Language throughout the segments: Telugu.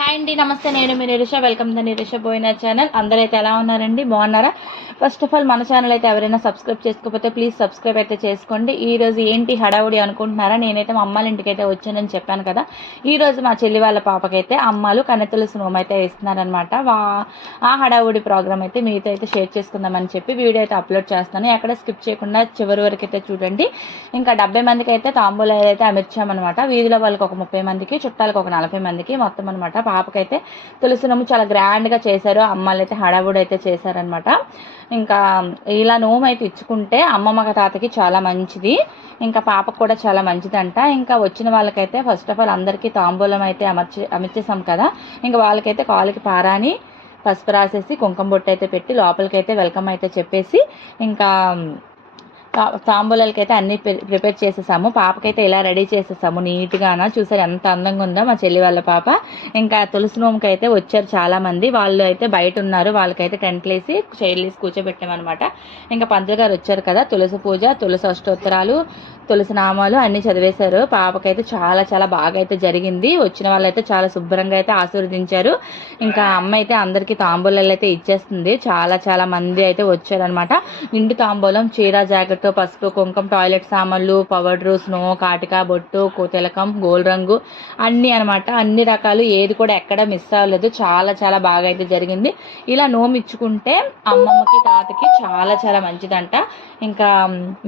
హాయ్ అండి, నమస్తే. నేను మీ Nirisha. Welcome the Nirisha Boina channel. అందరైతే ఎలా ఉన్నారండి? బాగున్నారా? ఫస్ట్ ఆఫ్ ఆల్ మన ఛానల్ అయితే ఎవరైనా సబ్స్క్రైబ్ చేసుకోకపోతే ప్లీజ్ సబ్స్క్రైబ్ అయితే చేసుకోండి. ఈ రోజు ఏంటి హడావుడి అనుకుంటున్నారా? నేనైతే మా అమ్మాళ్ళ ఇంటికి అయితే వచ్చానని చెప్పాను కదా. ఈ రోజు మా చెల్లి వాళ్ళ పాపకైతే అమ్మాలు కన్నెతులసి నోము అయితే వేస్తున్నారనమాట. ఆ హడావుడి ప్రోగ్రామ్ అయితే మీతో అయితే షేర్ చేసుకుందామని చెప్పి వీడియో అయితే అప్లోడ్ చేస్తాను. ఎక్కడ స్కిప్ చేయకుండా చివరి వరకు అయితే చూడండి. ఇంకా 70 మందికి అయితే తాంబూలాలు అయితే అమర్చామన్నమాట. వీధిలో వాళ్ళకి ఒక 30 మందికి, చుట్టాలకు ఒక 40 మందికి మొత్తం అనమాట. పాపకైతే తులసి నోము చాలా గ్రాండ్ గా చేశారు. అమ్మాయిలు అయితే హడావుడి అయితే చేశారనమాట. ఇంకా ఇలా నోము అయితే ఇచ్చుకుంటే అమ్మమ్మ తాతకి చాలా మంచిది, ఇంకా పాపకు కూడా చాలా మంచిదంట. ఇంకా వచ్చిన వాళ్ళకైతే ఫస్ట్ ఆఫ్ ఆల్ అందరికీ తాంబూలం అయితే అమర్చేసాం కదా. ఇంకా వాళ్ళకైతే కాలుకి పారాని పసుపు రాసేసి కుంకుమ బొట్టు అయితే పెట్టి లోపలికైతే వెల్కమ్ అయితే చెప్పేసి ఇంకా తాంబూలాలకైతే అన్ని ప్రిపేర్ చేసేసాము. పాపకైతే ఇలా రెడీ చేసేసాము నీట్గానా. చూసారు ఎంత అందంగా ఉందో మా చెల్లి వాళ్ళ పాప. ఇంకా తులసి నోముకి అయితే వచ్చారు చాలా మంది. వాళ్ళు అయితే బయట ఉన్నారు, వాళ్ళకైతే టెంట్లు వేసి చైర్లు వేసి కూర్చోబెట్టామన్నమాట. ఇంకా పంతులు గారు వచ్చారు కదా, తులసి పూజ, తులసి అష్టోత్తరాలు, తులసి నామాలు అన్ని చదివేశారు. పాపకైతే చాలా చాలా బాగా అయితే జరిగింది. వచ్చిన వాళ్ళైతే చాలా శుభ్రంగా అయితే ఆశీర్వదించారు. ఇంకా అమ్మ అయితే అందరికి తాంబూలాలు అయితే ఇచ్చేస్తుంది. చాలా చాలా మంది అయితే వచ్చారనమాట. నిండు తాంబూలం, చీర, జాకెట్, పసుపు, కుంకుమ, టాయిలెట్ సామాన్లు, పౌడరు, స్నో, కాటిక, బొట్టు, తిలకం, గోల్డ్ రంగు అన్ని అనమాట. అన్ని రకాలు, ఏది కూడా ఎక్కడ మిస్ అవ్వలేదు. చాలా చాలా బాగా అయితే జరిగింది. ఇలా నోము ఇచ్చుకుంటే అమ్మమ్మకి తాతకి చాలా చాలా మంచిదంట. ఇంకా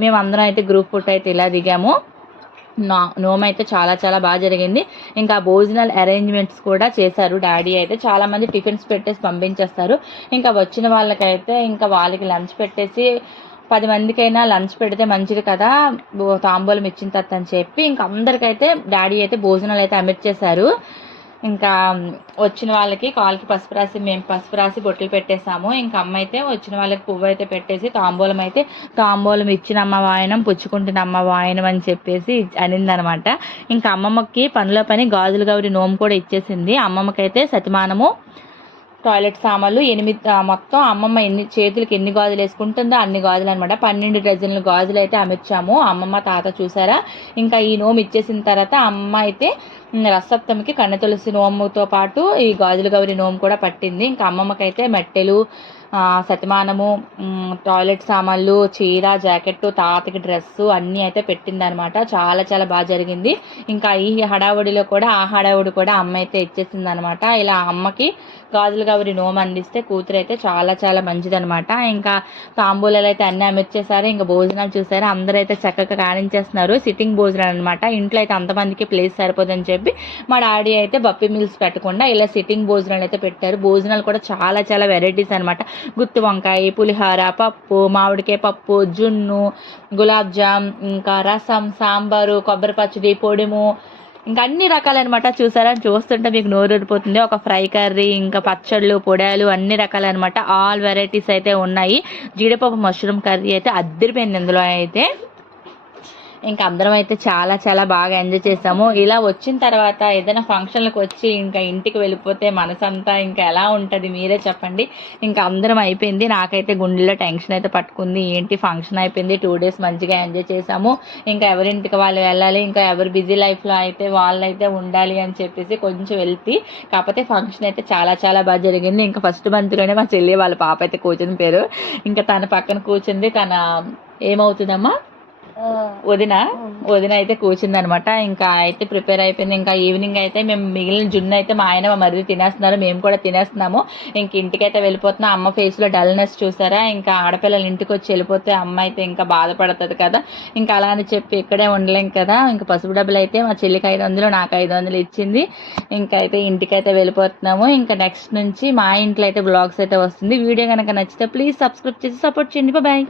మేమందరం అయితే గ్రూప్ ఫోటో అయితే ఇలా దిగాము. నోము అయితే చాలా చాలా బాగా జరిగింది. ఇంకా భోజనాలు అరేంజ్మెంట్స్ కూడా చేశారు డాడీ అయితే. చాలా మంది టిఫిన్స్ పెట్టేసి పంపించేస్తారు. ఇంకా వచ్చిన వాళ్ళకైతే ఇంకా వాళ్ళకి లంచ్ పెట్టేసి 10 మందికైనా లంచ్ పెడితే మంచిది కదా తాంబూలం ఇచ్చిన తర్వాత అని చెప్పి ఇంకా అందరికైతే డాడీ అయితే భోజనాలు అయితే అమర్చేశారు. ఇంకా వచ్చిన వాళ్ళకి కాళ్ళకి పసుపు రాసి, మేము పసుపు రాసి బొట్లు పెట్టేసాము. ఇంకా అమ్మ అయితే వచ్చిన వాళ్ళకి పువ్వు అయితే పెట్టేసి తాంబూలం ఇచ్చిన అమ్మ వాయనం, పుచ్చుకుంటున్న అమ్మ వాయనం అని చెప్పేసి అనిందనమాట. ఇంకా అమ్మమ్మకి పనిలో పని గాజులు గౌరి నోము కూడా ఇచ్చేసింది. అమ్మమ్మకైతే సతిమానము, టాయిలెట్ సామాన్లు 8 మొత్తం అమ్మమ్మ చేతులకి ఎన్ని గాజులు వేసుకుంటుందో అన్ని గాజులు అనమాట. 12 డజన్లు గాజులు అయితే అమర్చాము. అమ్మమ్మ తాత చూసారా. ఇంకా ఈ నోము ఇచ్చేసిన తర్వాత అమ్మ అయితే రసప్తమికి కన్నె తులసి నోముతో పాటు ఈ గాజుల గౌరి నోము కూడా పట్టింది. ఇంకా అమ్మమ్మకైతే మెట్టెలు, సతిమానము, టాయిలెట్ సామాన్లు, చీర, జాకెట్, తాతకి డ్రెస్సు అన్నీ అయితే పెట్టింది అనమాట. చాలా చాలా బాగా జరిగింది. ఇంకా ఈ హడావుడిలో కూడా ఆ హడావుడి కూడా అమ్మ అయితే ఇచ్చేసింది అనమాట. ఇలా అమ్మకి గాజుల గౌరి నోము అందిస్తే కూతురు అయితే చాలా చాలా మంచిదనమాట. ఇంకా తాంబూలాలు అయితే అన్నీ అమర్చేశారు. ఇంకా భోజనాలు చూసారు, అందరైతే చక్కగా కానించేస్తున్నారు. సిట్టింగ్ భోజనాలు అనమాట. ఇంట్లో అయితే అంతమందికి ప్లేస్ సరిపోదని చెప్పి మా డాడీ అయితే బప్పి మిల్స్ పెట్టకుండా ఇలా సిట్టింగ్ భోజనాలు అయితే పెట్టారు. భోజనాలు కూడా చాలా చాలా వెరైటీస్ అనమాట. గుత్తి వంకాయ, పులిహార, పప్పు, మామిడికాయ పప్పు, జున్ను, గులాబ్ జామ్, ఇంకా రసం, సాంబారు, కొబ్బరి పచ్చడి, పొడిము, ఇంకా అన్ని రకాలన్నమాట. చూసారా, చూస్తుంటే మీకు నోరు ఊరిపోతుంది. ఒక ఫ్రై కర్రీ, ఇంకా పచ్చళ్ళు, పొడాలు అన్ని రకాలన్నమాట. ఆల్ వెరైటీస్ అయితే ఉన్నాయి. జీడిపప్పు మష్రూమ్ కర్రీ అయితే అద్దరిపోయింది ఇందులో అయితే. ఇంకా అందరం అయితే చాలా చాలా బాగా ఎంజాయ్ చేసాము. ఇలా వచ్చిన తర్వాత ఏదైనా ఫంక్షన్లకు వచ్చి ఇంకా ఇంటికి వెళ్ళిపోతే మనసంతా ఇంకా ఎలా ఉంటుంది మీరే చెప్పండి. ఇంకా అందరం అయిపోయింది. నాకైతే గుండెలో టెన్షన్ అయితే పట్టుకుంది. ఏంటి ఫంక్షన్ అయిపోయింది, 2 days మంచిగా ఎంజాయ్ చేసాము, ఇంకా ఎవరింటికి వాళ్ళు వెళ్ళాలి, ఇంకా ఎవరు బిజీ లైఫ్లో అయితే వాళ్ళైతే ఉండాలి అని చెప్పేసి కొంచెం వెళ్తే, కాకపోతే ఫంక్షన్ అయితే చాలా చాలా బాగా జరిగింది. ఇంకా ఫస్ట్ బంతిలోనే మా చెల్లి వాళ్ళ పాప అయితే కూర్చుని పేరు. ఇంకా తన పక్కన కూర్చుంది. తన ఏమవుతుందమ్మా వదిన అయితే కూర్చుంది అనమాట. ఇంకా అయితే ప్రిపేర్ అయిపోయింది. ఇంకా ఈవినింగ్ అయితే మేము మిగిలిన జున్ను అయితే మా ఆయన మరీ తినేస్తున్నారు, మేము కూడా తినేస్తున్నాము. ఇంక ఇంటికైతే వెళ్ళిపోతున్నాం. అమ్మ ఫేస్ లో డల్నెస్ చూసారా. ఇంకా ఆడపిల్లలు ఇంటికి వచ్చి వెళ్ళిపోతే అమ్మ అయితే ఇంకా బాధపడుతుంది కదా. ఇంకా అలా అని చెప్పి ఇక్కడే ఉండలేం కదా. ఇంకా పసుపు డబ్బులు అయితే మా చెల్లికి 500, నాకు 500 ఇచ్చింది. ఇంకా అయితే ఇంటికైతే వెళ్ళిపోతున్నాము. ఇంకా నెక్స్ట్ నుంచి మా ఇంట్లో అయితే బ్లాగ్స్ అయితే వస్తుంది. వీడియో కనుక నచ్చితే ప్లీజ్ సబ్స్క్రైబ్ చేసి సపోర్ట్ చేయండి. బాయ్.